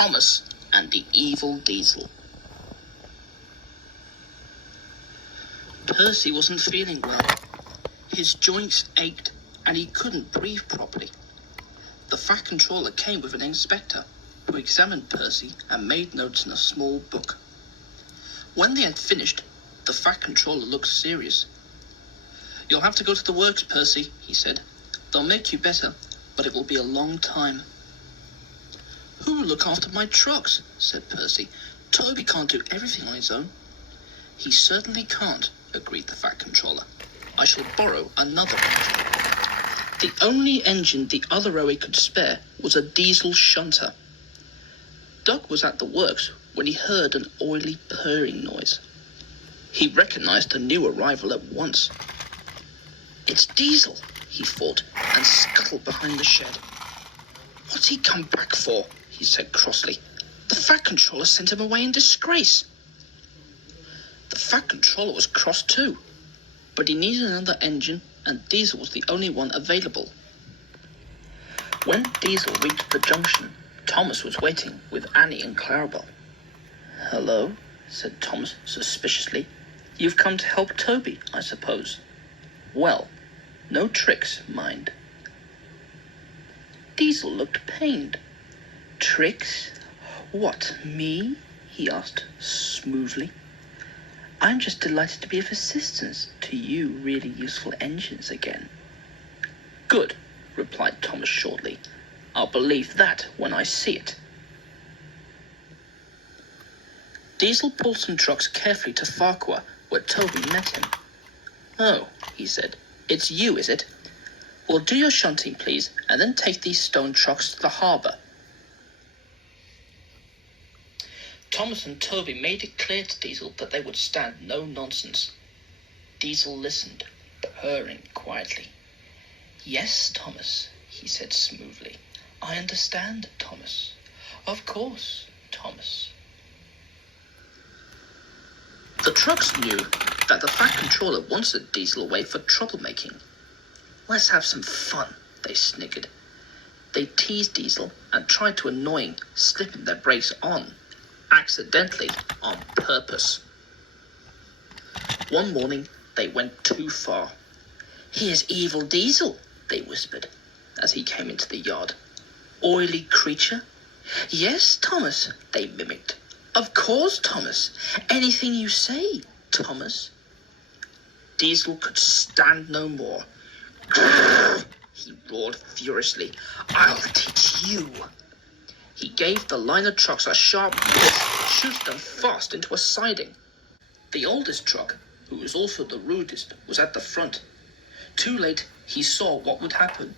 Thomas and the Evil Diesel. Percy wasn't feeling well. His joints ached and he couldn't breathe properly. The Fat Controller came with an inspector who examined Percy and made notes in a small book. When they had finished, the Fat Controller looked serious. "You'll have to go to the works, Percy," he said. "They'll make you better, but it will be a long time." "Who will look after my trucks?" said Percy. "Toby can't do everything on his own." "He certainly can't," agreed the Fat Controller. "I shall borrow another engine." The only engine the other OA could spare was a diesel shunter. Doug was at the works when he heard an oily purring noise. He recognized the new arrival at once. "It's Diesel," he thought, and scuttled behind the shed. "What's he come back for?" he said crossly. "The Fat Controller sent him away in disgrace." The Fat Controller was cross too, but he needed another engine, and Diesel was the only one available. When Diesel reached the junction, Thomas was waiting with Annie and Clarabelle. "Hello," said Thomas suspiciously. "You've come to help Toby, I suppose. Well, no tricks, mind." Diesel looked pained. "Tricks? What, me?" he asked smoothly. "I'm just delighted to be of assistance to you really useful engines again." "Good," replied Thomas shortly. "I'll believe that when I see it." Diesel pulled some trucks carefully to Farquhar, where Toby met him. "Oh," he said, "it's you, is it? Well, do your shunting, please, and then take these stone trucks to the harbour." Thomas and Toby made it clear to Diesel that they would stand no nonsense. Diesel listened, purring quietly. "Yes, Thomas," he said smoothly. "I understand, Thomas. Of course, Thomas." The trucks knew that the Fat Controller wanted Diesel away for troublemaking. "Let's have some fun," they sniggered. They teased Diesel and tried to annoy him, slipping their brakes on, accidentally, on purpose. One morning, they went too far. "Here's Evil Diesel," they whispered, as he came into the yard. "Oily creature." "Yes, Thomas," they mimicked. "Of course, Thomas. Anything you say, Thomas." Diesel could stand no more. He roared furiously. "I'll teach you." He gave the line of trucks a sharp push, shooting them fast into a siding. The oldest truck, who was also the rudest, was at the front. Too late, he saw what would happen.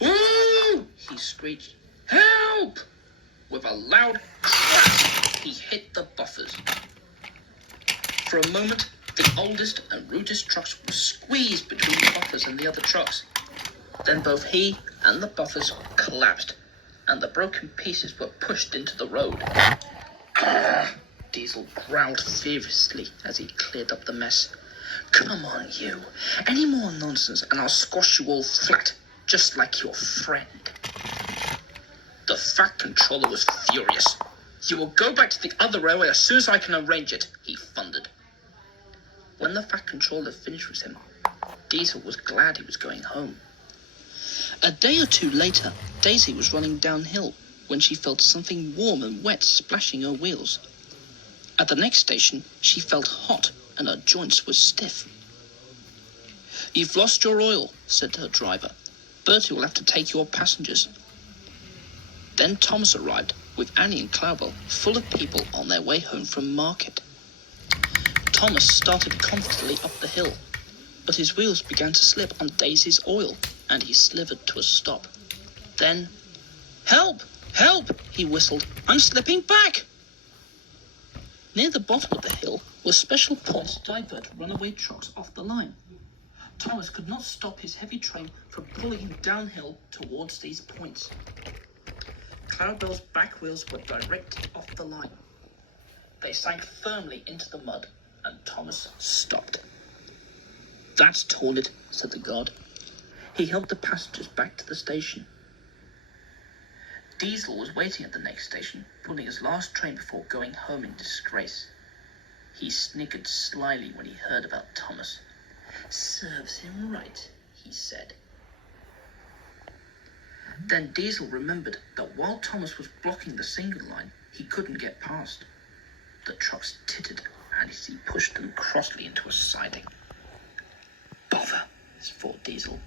"Woo!" he screeched. "Help!" With a loud crash, he hit the buffers. For a moment, the oldest and rudest trucks were squeezed between the buffers and the other trucks. Then both he and the buffers collapsed, and the broken pieces were pushed into the road. Diesel growled furiously as he cleared up the mess. "Come on, you. Any more nonsense and I'll squash you all flat, just like your friend." The Fat Controller was furious. "You will go back to the other railway as soon as I can arrange it," he thundered. When the Fat Controller finished with him, Diesel was glad he was going home. A day or two later, Daisy was running downhill when she felt something warm and wet splashing her wheels. At the next station, she felt hot and her joints were stiff. "You've lost your oil," said her driver. "Bertie will have to take your passengers." Then Thomas arrived with Annie and Clarabelle, full of people on their way home from market. Thomas started confidently up the hill, but his wheels began to slip on Daisy's oil, and he slithered to a stop. Then, "Help! Help!" he whistled. "I'm slipping back!" Near the bottom of the hill were special points to divert runaway trucks off the line. Thomas could not stop his heavy train from pulling him downhill towards these points. Clarabelle's back wheels were directly off the line. They sank firmly into the mud, and Thomas stopped. "That's torn it," said the guard. He helped the passengers back to the station. Diesel was waiting at the next station, pulling his last train before going home in disgrace. He sniggered slyly when he heard about Thomas. "Serves him right," he said. Then Diesel remembered that while Thomas was blocking the single line, he couldn't get past. The trucks tittered as he pushed them crossly into a siding. "Bother," thought Diesel.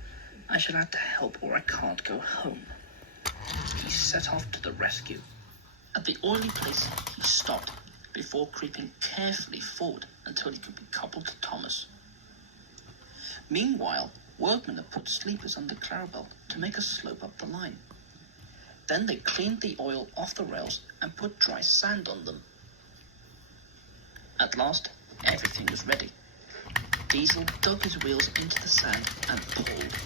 "I shall have to help or I can't go home." He set off to the rescue. At the oily place, he stopped before creeping carefully forward until he could be coupled to Thomas. Meanwhile, workmen had put sleepers under Clarabelle to make a slope up the line. Then they cleaned the oil off the rails and put dry sand on them. At last, everything was ready. Diesel dug his wheels into the sand and pulled,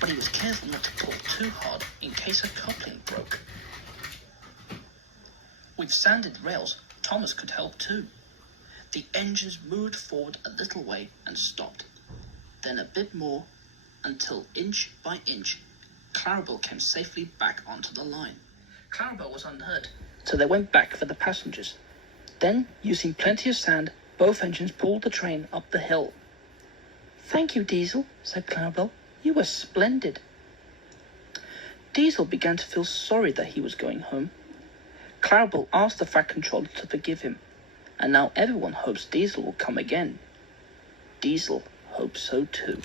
but he was careful not to pull too hard in case a coupling broke. With sanded rails, Thomas could help too. The engines moved forward a little way and stopped, then a bit more, until inch by inch, Clarabelle came safely back onto the line. Clarabelle was unhurt, so they went back for the passengers. Then, using plenty of sand, both engines pulled the train up the hill. "Thank you, Diesel," said Clarabelle. "You were splendid." Diesel began to feel sorry that he was going home. Clarabelle asked the Fat Controller to forgive him, and now everyone hopes Diesel will come again. Diesel hopes so too.